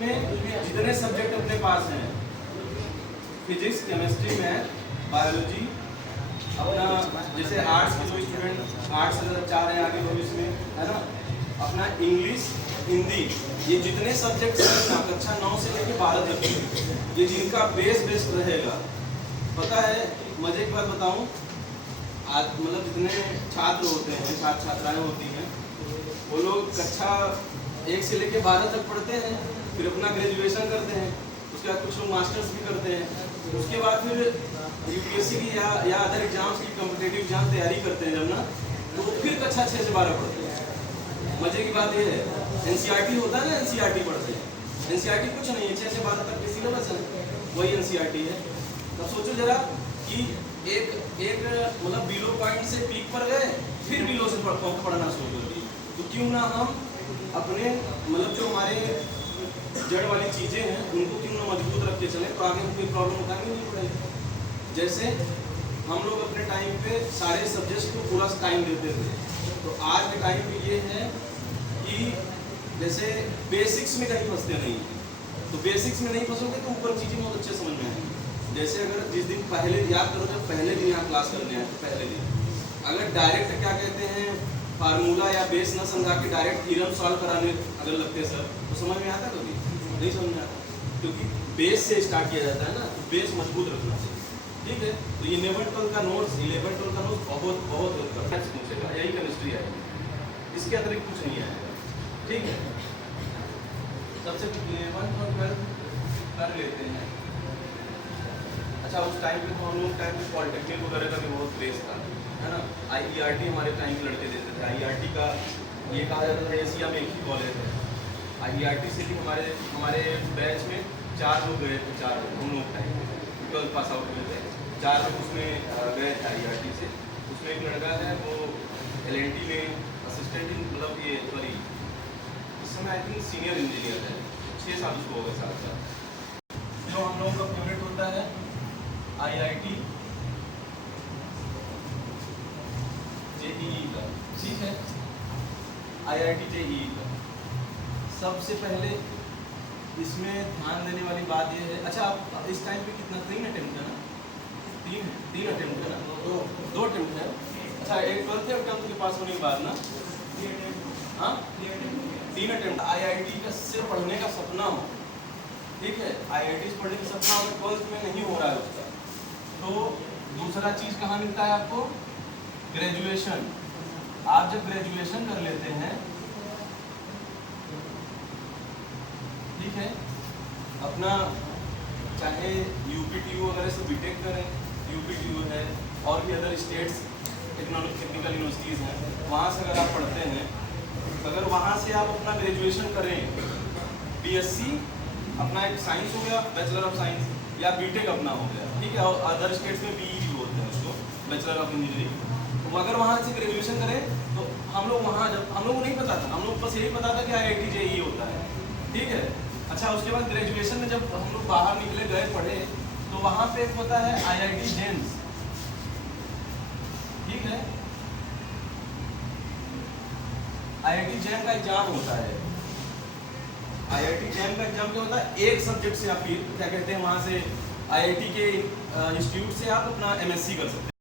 में जितने सब्जेक्ट अपने पास हैं, फिजिक्स, केमिस्ट्री, मैथ, बायोलॉजी, अपना जैसे आर्ट्स के जो स्टूडेंट आर्ट्स से चाह रहे हैं आगे भविष्य में, है ना, अपना इंग्लिश, हिंदी, ये जितने सब्जेक्ट हैं कक्षा 9 से लेकर 12 तक, ये जिनका बेस रहेगा। पता है, मजे की बात बताऊं, आज मतलब जितने छात्र होते हैं, छात्र छात्राएं होती हैं, वो लोग कक्षा 1 से लेकर 12 तक पढ़ते हैं, फिर अपना ग्रेजुएशन करते हैं, उसके बाद कुछ लोग मास्टर्स भी करते हैं, उसके बाद फिर यूपीएससी की या अदर एग्जाम्स की कॉम्पिटेटिव एग्जाम तैयारी करते हैं जब ना, तो फिर कक्षा 6 से 12 पढ़ते हैं। मजे की बात ये है, एनसीईआरटी होता है ना, एनसीईआरटी पढ़ते हैं। एनसीईआरटी कुछ नहीं है, 6 से 12 तक के सिलेबस है, वही एनसीईआरटी है। तब सोचो जरा कि एक मतलब बिलो पॉइंट से पीक पर गए, फिर बिलो से पढ़ना शुरू कर दिए, तो क्यों ना हम अपने मतलब जो हमारे जड़ वाली चीज़ें हैं उनको क्यों ना मजबूत रख के चलें, तो आगे कोई प्रॉब्लम उठानी नहीं पड़ेगी। जैसे हम लोग अपने टाइम पे सारे सब्जेक्ट्स को पूरा टाइम देते थे, तो आज के टाइम पे ये है कि जैसे बेसिक्स में कहीं फंसते नहीं, तो बेसिक्स में नहीं फंसोगे तो ऊपर चीज़ें बहुत अच्छे समझ में आएंगी। जैसे अगर जिस दिन पहले याद करो, जब पहले दिन यहाँ क्लास करने आए, पहले दिन अगर डायरेक्ट क्या कहते हैं फार्मूला या बेस न समझा के डायरेक्ट थ्योरम सॉल्व कराने अगर लगते सर, तो समझ में आता कभी नहीं समझ में आता, क्योंकि बेस से स्टार्ट किया जाता है ना, तो बेस मजबूत रखना चाहिए। ठीक है, तो ये 11-12 का नोट्स, 11-12 का नोट्स बहुत बहुत परफेक्ट पूछेगा, यही केमिस्ट्री है, इसके अतिरिक्त कुछ नहीं आएगा। ठीक है, सबसे 11 और 12 कर लेते हैं। अच्छा, उस टाइम पे तो हम लोग टाइम पे पॉलिटेक्निक वगैरह का भी बहुत क्रेज था, है ना। आईईआरटी हमारे टाइम के लड़के देते थे। आईईआरटी का ये कहा जाता था एशिया में एक ही कॉलेज है। आईईआरटी से भी हमारे बैच में 4 लोग गए थे, 4 लोग हम लोग टाइम पे 12 पास आउट हुए थे, 4 लोग उसमें गए थे आईईआरटी से। उसमें एक लड़का है, वो एलएनटी में असिस्टेंट मतलब ये सॉरी इस समय आई थिंक सीनियर इंजीनियर है, 6 साल उसको हो गए साथ साथ। जो हम लोगों का फेवरेट होता है आईआईटी जेईई का, ठीक है, आईआईटी जेईई का सबसे पहले इसमें ध्यान देने वाली बात ये है। अच्छा, आप इस टाइम पे कितना 3 अटेम्प्ट है ना, 3 अटेम्प्ट है ना, 2 अटेम्प्ट है। अच्छा, एक 12th या 10th के पास होने के बाद ना, हाँ 3 अटेम्प्ट। आईआईटी का सिर्फ पढ़ने का सपना हो, ठीक है, आईआईटी से पढ़ने का सपना हो, 12th में नहीं हो रहा है उसका, तो दूसरा चीज़ कहाँ मिलता है आपको, ग्रेजुएशन। आप जब ग्रेजुएशन कर लेते हैं, ठीक है, अपना चाहे यूपीटीयू वगैरह से बीटेक करें, यूपीटीयू है और भी अदर स्टेट्स टेक्निकल यूनिवर्सिटीज़ हैं, वहाँ से अगर आप पढ़ते हैं, अगर वहाँ से आप अपना ग्रेजुएशन करें, बीएससी अपना एक साइंस हो गया, बैचलर ऑफ साइंस, या बीटेक अपना हो गया, ठीक है, और अदर स्टेट्स में बीई भी बोलते हैं उसको, बैचलर ऑफ इंजीनियरिंग। तो अगर वहाँ से ग्रेजुएशन करें, तो हम लोग वहाँ जब हम लोग को नहीं पता था, हम लोग बस यही पता था कि आईआईटी जेईई होता है, ठीक है। अच्छा, उसके बाद ग्रेजुएशन में जब हम लोग बाहर निकले, गए, पढ़े, तो वहाँ पे एक होता है आईआईटी जेम्स, ठीक है, आईआईटी जेम का एग्जाम होता है। आईआईटी जेम का एग्जाम क्या होता है, एक सब्जेक्ट से आप क्या कहते हैं वहाँ से आईआईटी के इंस्टीट्यूट से आप अपना एमएससी कर सकते हैं।